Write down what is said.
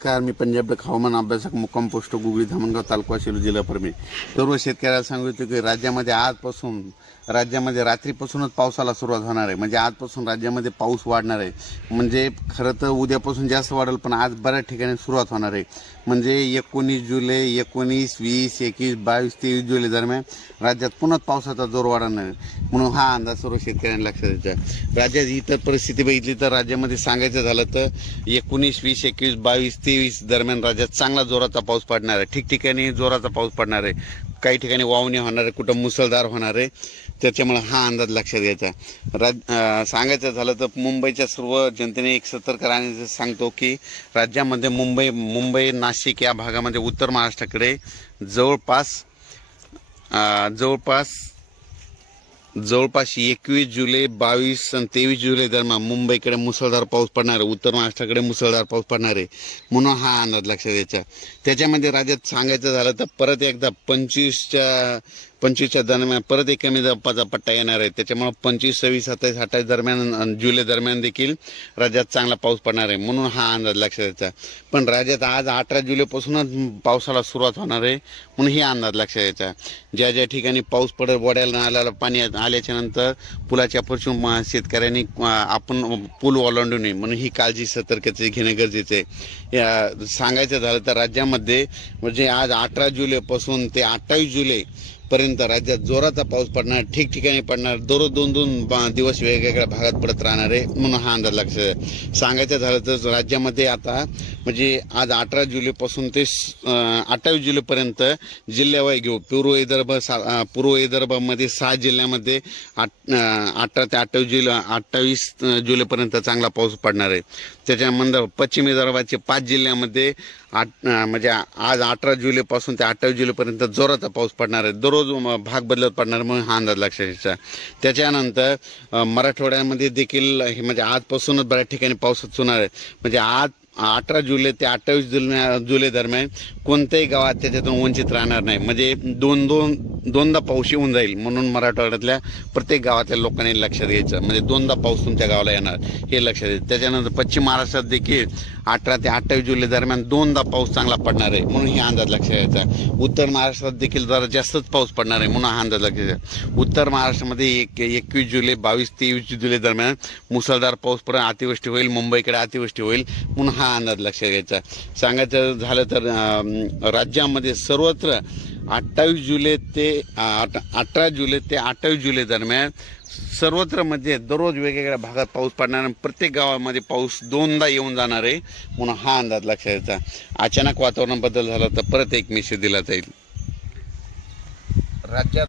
नमस्कार, मी पंजाब हवामान अभ्यासक मुक्काम पोस्ट गुगळी धामणगाव तालुका शिरूर जिल्हा परभणी. सर्व शेतकऱ्याला सांगू इच्छितो की राज्यामध्ये रात्रीपासूनच पावसाला सुरुवात होणार आहे. म्हणजे आजपासून राज्यामध्ये पाऊस वाढणार आहे. म्हणजे खरं तर उद्यापासून जास्त वाढेल, पण आज बऱ्याच ठिकाणी सुरुवात होणार आहे. म्हणजे 19 जुलै, 19, 20, 21, 22, 23 जुलै दरम्यान राज्यात पुन्हा पावसाचा जोर वाढणार आहे. म्हणून हा अंदाज सर्व शेतकऱ्यांना लक्षात द्यायचा. राज्यात इतर परिस्थिती बघितली तर राज्यामध्ये सांगायचं झालं तर 19, 20, 21, 22, 23 दरम्यान राज्यात चांगला जोराचा पाऊस पडणार आहे. ठिकठिकाणी जोराचा पाऊस पडणार आहे. काही ठिकाणी वावणी होणार आहे, कुठं मुसळधार होणार आहे. त्याच्यामुळे हा अंदाज लक्षात घ्यायचा. सांगायचं झालं तर मुंबईच्या सर्व जनतेने एक सतर्क राहण्याचं सांगतो की राज्यामध्ये मुंबई नाशिक या भागामध्ये उत्तर महाराष्ट्राकडे जवळपास 21 जुलै, 22 आणि 23 जुलै दरम्यान मुंबईकडे मुसळधार पाऊस पडणार आहे. उत्तर महाराष्ट्राकडे मुसळधार पाऊस पडणार आहे. म्हणून हा अंदाज लक्षात द्यायचा. त्याच्यामध्ये राज्यात सांगायचं झालं तर परत एकदा 25च्या दरम्यान परत एक कमी दाबाचा पट्टा येणार आहे. त्याच्यामुळे 25, 26, 27, 28 दरम्यान जुलै दरम्यान देखील राज्यात चांगला पाऊस पडणार आहे. म्हणून हा अंदाज लक्षात द्यायचा. पण राज्यात आज 18 जुलैपासूनच पावसाला सुरुवात होणार आहे. म्हणून ही अंदाज लक्षात द्यायचा. ज्या ज्या ठिकाणी पाऊस पडेल, वड्याला नाल्याला पाणी आल्याच्या नंतर पुलाच्या पासून शेतकऱ्यांनी आपण पूल ओलांडू नये, म्हणून ही काळजी सतर्कता घेणे गरजेचे आहे. सांगायचं झालं तर राज्यामध्ये म्हणजे आज 18 जुलैपासून ते 28 जुलै पर्यंत राज्यात जोराचा पाऊस पडणार, ठिकठिकाणी पडणार. दररोज 2-2 दिवस वेगवेगळ्या भागात पडत राहणार आहे. म्हणून हा अंदाज लक्षात. सांगायचं झालं तर राज्यामध्ये आता म्हणजे आज 18 जुलैपासून ते 28 जुलैपर्यंत जिल्ह्यावाई घेऊ. पूर्व विदर्भामध्ये 6 जिल्ह्यामध्ये 18 ते 28 जुलैपर्यंत चांगला पाऊस पडणार आहे. त्याच्यानंतर पश्चिम विदर्भाचे 5 जिल्ह्यामध्ये म्हणजे आज 18 जुलैपासून ते 28 जुलैपर्यंत जोराचा पाऊस पडणार आहे. दररोज भाग बदलत पडणार, म्हणून हा अंदाज लक्षात घ्यायचा. त्याच्यानंतर मराठवाड्यामध्ये देखील म्हणजे आजपासूनच बऱ्याच ठिकाणी पाऊस होणार आहे. म्हणजे आज 18 जुलै ते 28 जुलै दरम्यान कोणत्याही गावात त्याच्यातून वंचित राहणार नाही. म्हणजे दोनदा पाऊस येऊन जाईल. म्हणून मराठवाड्यातल्या प्रत्येक गावातल्या लोकांनी लक्षात घ्यायचं. म्हणजे 2दा पाऊस तुमच्या गावाला येणार हे लक्षात घ्यायचं. त्याच्यानंतर पश्चिम महाराष्ट्रात देखील 18 ते 28 जुलै दरम्यान 2दा पाऊस चांगला पडणार आहे. म्हणून हे अंदाज लक्षात घ्यायचा. उत्तर महाराष्ट्रात देखील जरा जास्तच पाऊस पडणार आहे. म्हणून हा अंदाज लक्षात घ्यायचा. उत्तर महाराष्ट्रामध्ये 21 जुलै, 22, 23 जुलै दरम्यान मुसळधार पाऊस पडेल, अतिवृष्टी होईल. मुंबईकडे अतिवृष्टी होईल. म्हणून हा अंदाज लक्षात घ्यायचा. सांगायचं झालं तर राज्यामध्ये सर्वत्र 18 जुलै ते 28 जुलै दरम्यान सर्वत्र मध्ये दररोज वेगवेगळ्या भागात पाऊस पडणार. प्रत्येक गावामध्ये पाऊस 2दा येऊन जाणार आहे. म्हणून हा अंदाज लक्षात घ्यायचा. अचानक वातावरण बदल झाला तर परत एक मेसेज दिला जाईल. राज्यात